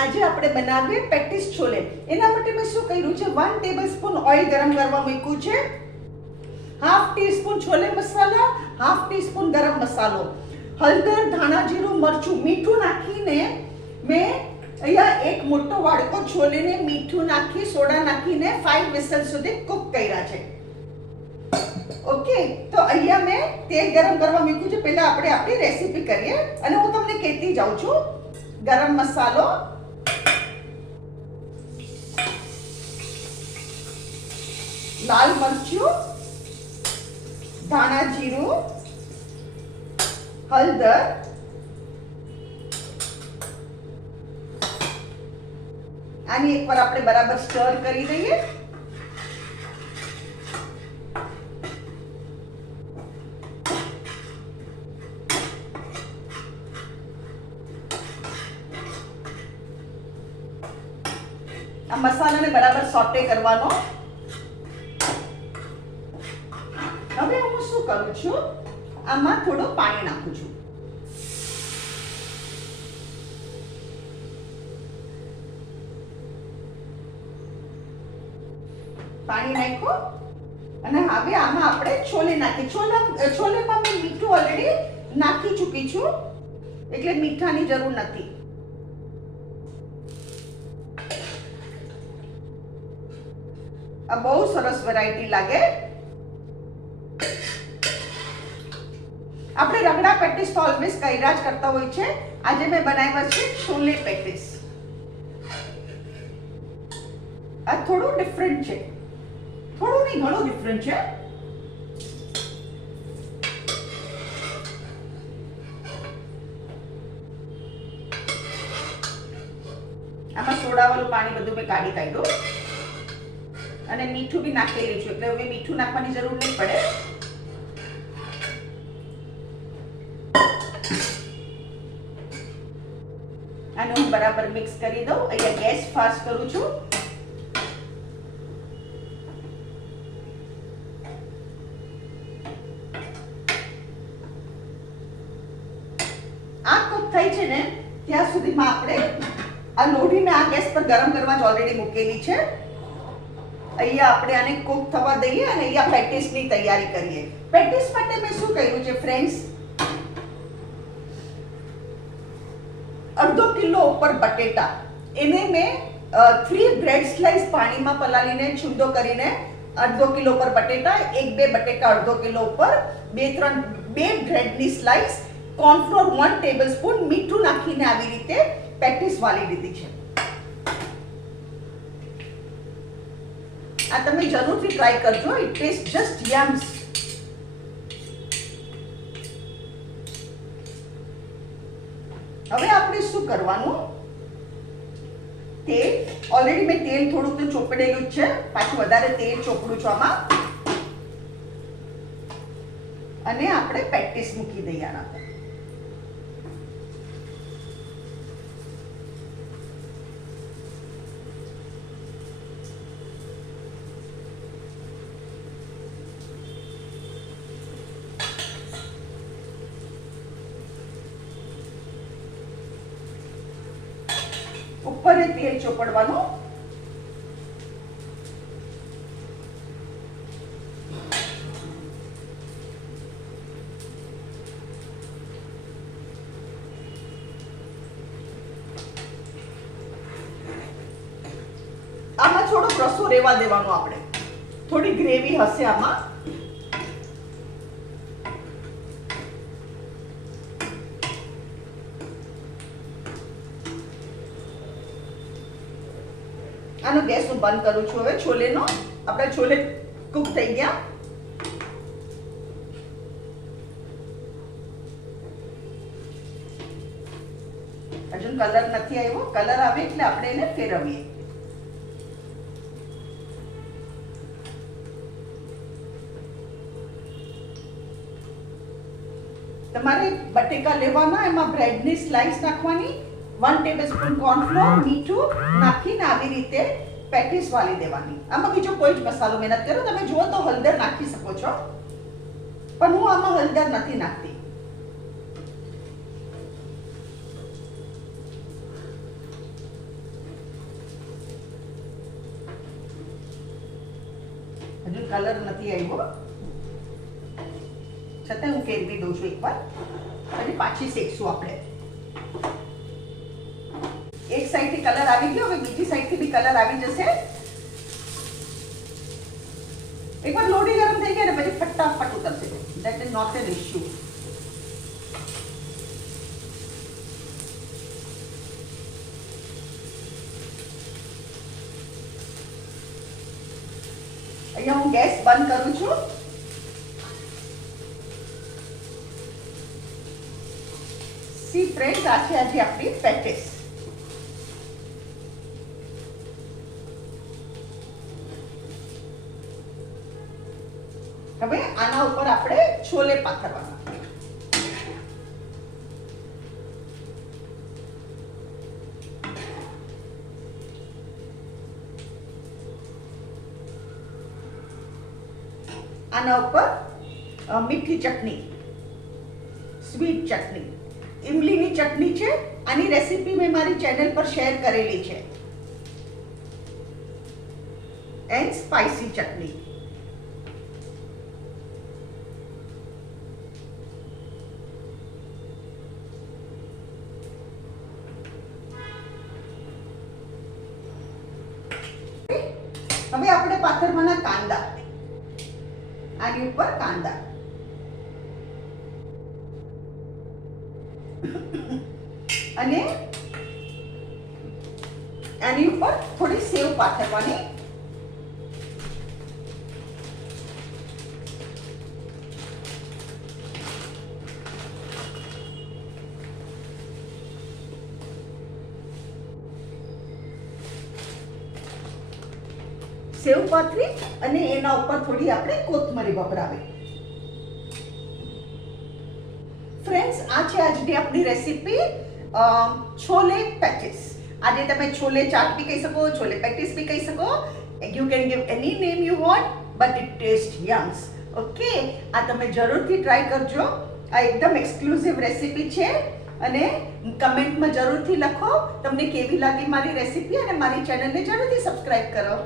આજે આપણે બનાવીએ પેટીસ છોલે. એના માટે મેં શું કર્યું છે, 1 ટેબલસ્પૂન ઓઇલ ગરમ કરવા મૂક્યું છે, હાફ ટીસ્પૂન છોલે મસાલા, હાફ ટીસ્પૂન ગરમ મસાલો, હળદર, ધાણા જીરું, મરચું, મીઠું નાખીને મેં અહીંયા એક મોટો વાડકો છોલેને મીઠું નાખી સોડા નાખીને 5 વિસલ સુધી કુક કર્યા છે. ઓકે, તો અહીંયા મેં તેલ ગરમ કરવા મૂક્યું છે. પહેલા આપણે આપણી રેસીપી કરીએ અને હું તમને કહેતી જાઉં છું. ગરમ મસાલો, લાલ મરચું, ધાણા જીરું, હળદર, આની એકવાર આપણે બરાબર સ્ટર કરી દઈએ. આ મસાલાને બરાબર સોટે કરવાનો. હવે હું શું કરું છું, આમાં થોડું પાણી નાખું છું. પાણી નાખ્યું અને હવે આમાં આપણે છોલે નાખી. છોલેમાં મેં મીઠું ઓલરેડી નાખી ચૂકી છું, એટલે મીઠાની જરૂર નથી. આ બહુ સરસ વેરાયટી લાગે. આપણે રગડા પેટીસ તો ઓલવેઝ કર્યા જ કરતા હોય છે. આજે મેં બનાવ્યા છે છોલે પેટીસ. આ થોડું ડિફરન્ટ છે, થોડું નહીં ઘણું ડિફરન્ટ છે. આમાં સોડાવાળું પાણી બધું મેં કાઢી કાઢ્યું અને મીઠું બી નાખી રહ્યું છું, એટલે હવે મીઠું નાખવાની જરૂર નહીં પડે. આને હું બરાબર મિક્સ કરી દઉં. અહીંયા ગેસ ફાસ્ટ કરું છું. આ કુક થઈ છે ને ત્યાં સુધીમાં આપણે આ લોઢી મેં આ ગેસ પર ગરમ કરવા જ ઓલરેડી મૂકેલી છે. અહીંયા આપણે આને કુક થવા દઈએ અને અહીંયા પેટીસની તૈયારી કરીએ. પેટીસ માટે મેં શું કર્યું છે ફ્રેન્ડ્સ, અડધો કિલો ઉપર બટેટા, એને મેં 3 બ્રેડ સ્લાઇસ પાણીમાં પલાળીને છૂંદો કરીને અડધો કિલો ઉપર બટેટા, 1-2 બટેટા અડધો કિલો ઉપર, 2 બ્રેડની સ્લાઇસ, કોર્નફ્લોર 1 ટેબલસ્પૂન, મીઠું નાખીને આવી રીતે પેટીસ વાળી લીધી છે. આ તમે જરૂરથી ટ્રાય કરજો. It taste just yums. હવે આપણે શું કરવાનું, તેલ ઓલરેડી મેં તેલ થોડુંક તો ચોપડેલું જ છે, પાછું વધારે તેલ ચોપડું છું આમાં. અને આપણે પેટીસ મૂકી દઈએ આના પર. ઉપર તેલ ચોપડવાનું. આમાં થોડો રસો રેવા દેવાનો. આપણે થોડી ગ્રેવી હશે આમાં. આનો ગેસ હું બંધ કરું છું. હવે છોલેનો, આપણા છોલે કુક થઈ ગયા. હજુ કલર નથી આવ્યો. કલર આવે એટલે આપણે એને ફેરવીએ. તમારે બટેકા લેવાના, એમાં બ્રેડની સ્લાઇસ નાખવાની, 1 ટેબલસ્પૂન કોર્નફ્લોર, મીઠું નાખીને આવી રીતે પેટીસ વાળી દેવાની. આમાં બીજો કોઈ જ મસાલો મેં નથી કર્યો. તમે જુઓ તો હળદર નાખી શકો છો, પણ હું આમાં હળદર નથી નાખતી. હજુ કલર નથી આવ્યો, છતાં હું ફેરવી દઉં છું એકવાર, પછી પાછી શેકશું આપણે. એક સાઈડથી કલર આવી ગયો, હવે બીજી સાઈડથી બી કલર આવી જશે. એકવાર લોટી ગરમ થઈ ગયા ને પછી ફટાફટ ઉતરશે. That is not an issue. અહીંયા હું ગેસ બંધ કરું છું. સી ફ્રેન્ડ્સ, આ છે આજે આપણી પેટીસ. હવે આના ઉપર આપણે છોલે પાથરવાના. આના ઉપર મીઠી ચટણી, સ્વીટ ચટણી, ઇમલીની ચટણી છે. આની રેસીપી મેં મારી ચેનલ પર શેર કરેલી છે. એન્ડ સ્પાઇસી ચટણી. હવે આપણે પાથરવાના કાંદા. આની ઉપર કાંદા અને આની ઉપર થોડી સેવ પાથરવાની. સેવ પાથરી અને એના ઉપર થોડી આપણે કોથમરી વપરાવી. ફ્રેન્ડ્સ, આ છે આજની આપણી રેસીપી છોલે પેટીસ. આજે તમે છોલે ચાટ બી કહી શકો, છોલે પેટીસ બી કહી શકો. You can give any name you want, but it taste yums. Okay, આ તમે જરૂરથી ટ્રાય કરજો. આ એકદમ એક્સક્લુઝિવ રેસીપી છે અને કમેન્ટમાં જરૂરથી લખો તમને કેવી લાગી મારી રેસીપી, અને મારી ચેનલને જરૂરથી સબસ્ક્રાઇબ કરો.